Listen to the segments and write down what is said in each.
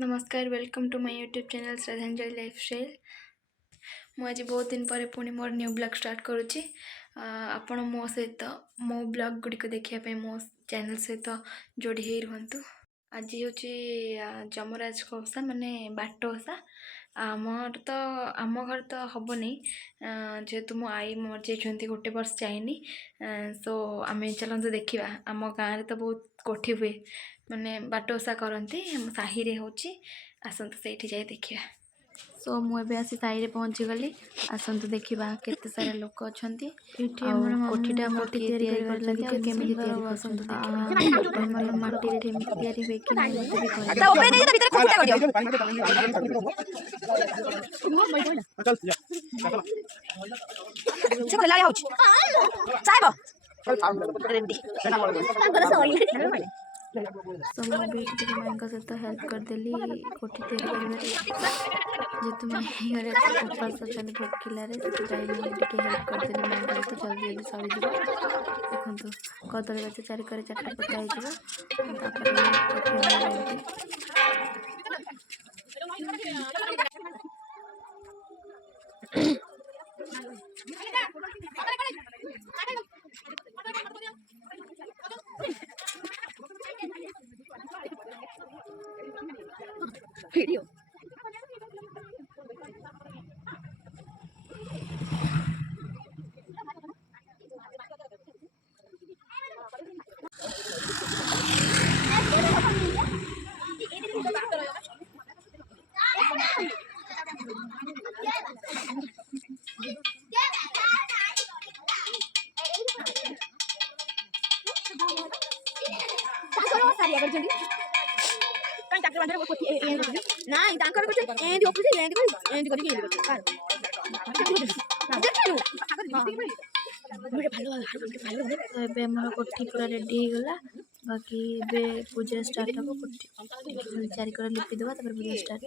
नमस्कार welcome to my YouTube channel Shraddhanjali lifestyle. मु आज बहुत दिन पर पुणी मोर न्यू ब्लॉग स्टार्ट करुच्ची। आपण मो सहित मो ब्लॉग गुड़िक देखापी मो चैनल सहित जोड़ी हो रुहतु। आज हूँ जमराज ओषा माने बाट ओषा। आमर तो आम घर तो हेनी जेहेतु मो आई मर गोटे वर्ष जाइनी। सो आम चलते देखा आम गाँव तो बहुत कोठी हुए माने बाट ओषा करती साहि रे होची। आसतु से जाए देखा। सो मुझे आसी साहि पहुँची गली। आसतु देखा केते सारा लोक अच्छा कोठीटा मूर्ति सहित हेल्प करदेली कोठी तैयारी जेहेतु माई घर उपास अच्छा भोकिल हेल्प करदेली माई घर तो जल्दी जल्दी सरीज। देखो कदली गच चारिक चार्टा पोता वीडियो कोठी पूरा रेडी होगला। बाकी पूजा स्टार्ट हम चारिक लिपि देवा पूजा स्टार्ट।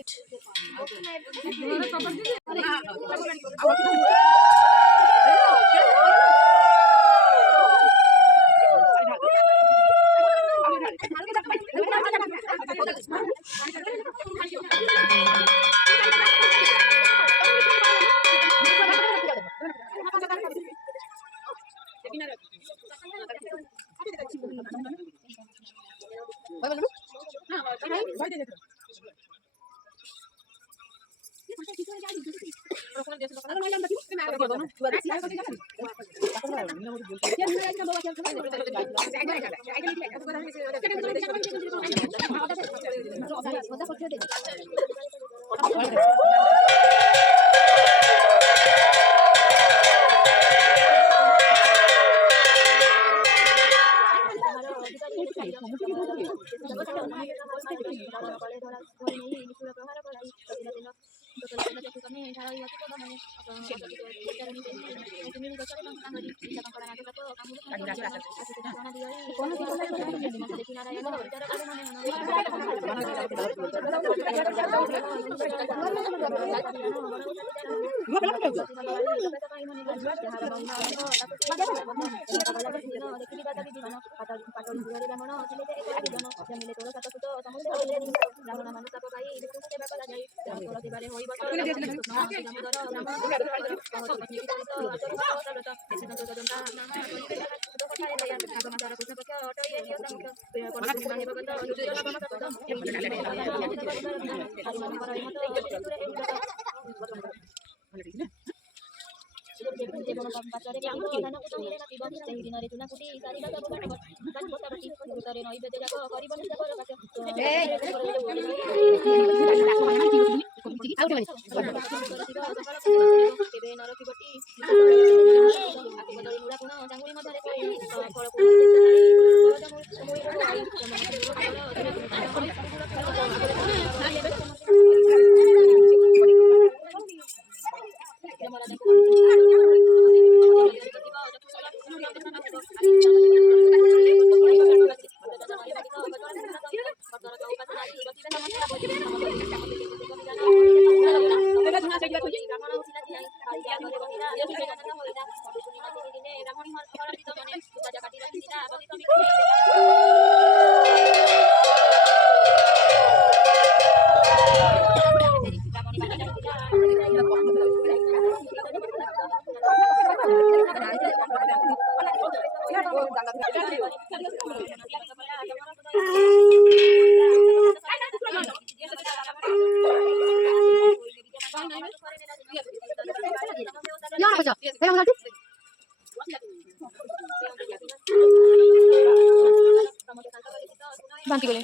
ବାନ୍ତି କଲେ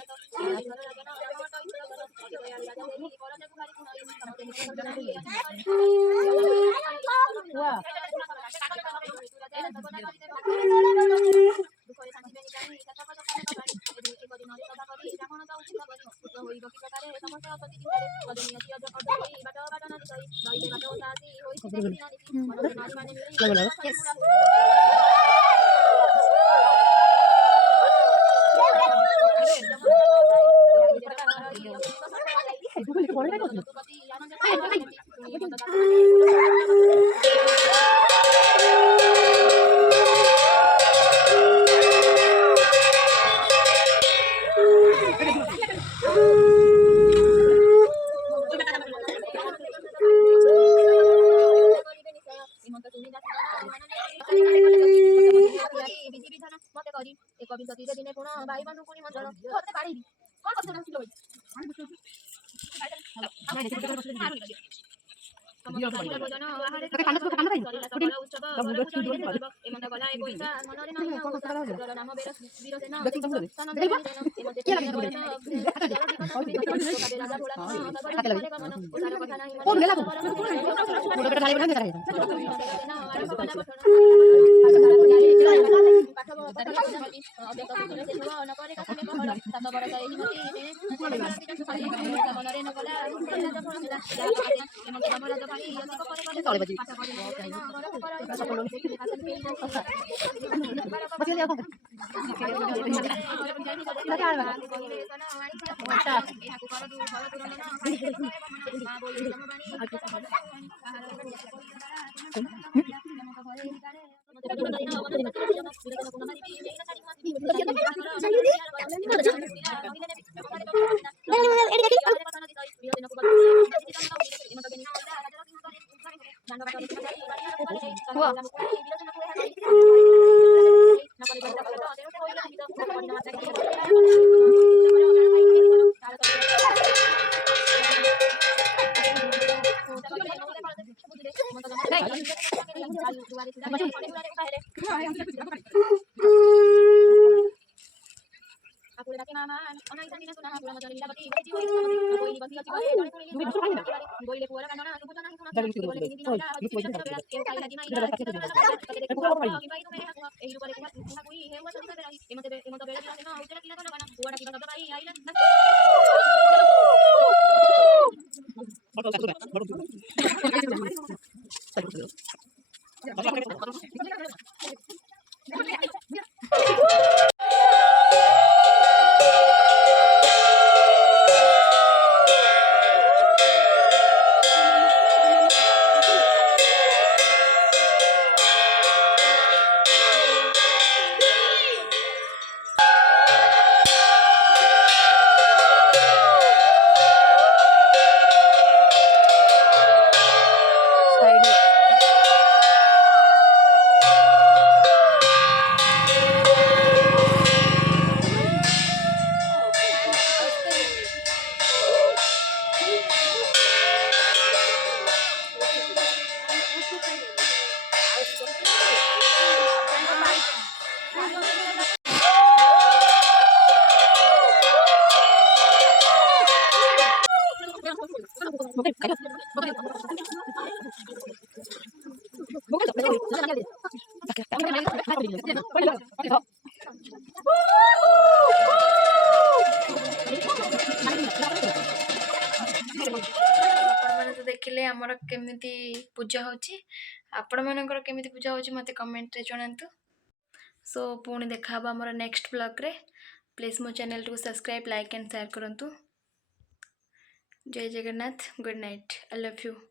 ଆପଣମାନେ ତ ଦେଖିଲେ ଆମର କେମିତି ପୂଜା ହେଉଛି। ଆପଣମାନଙ୍କର କେମିତି ପୂଜା ହେଉଛି ମୋତେ କମେଣ୍ଟରେ ଜଣାନ୍ତୁ। ସୋ ପୁଣି ଦେଖାହେବ ଆମର ନେକ୍ସଟ ବ୍ଲଗ୍ରେ। ପ୍ଲିଜ୍ ମୋ ଚ୍ୟାନେଲଟିକୁ ସବସ୍କ୍ରାଇବ୍, ଲାଇକ୍ ଆଣ୍ଡ ସେୟାର କରନ୍ତୁ। Jai Jagannath, good night, I love you.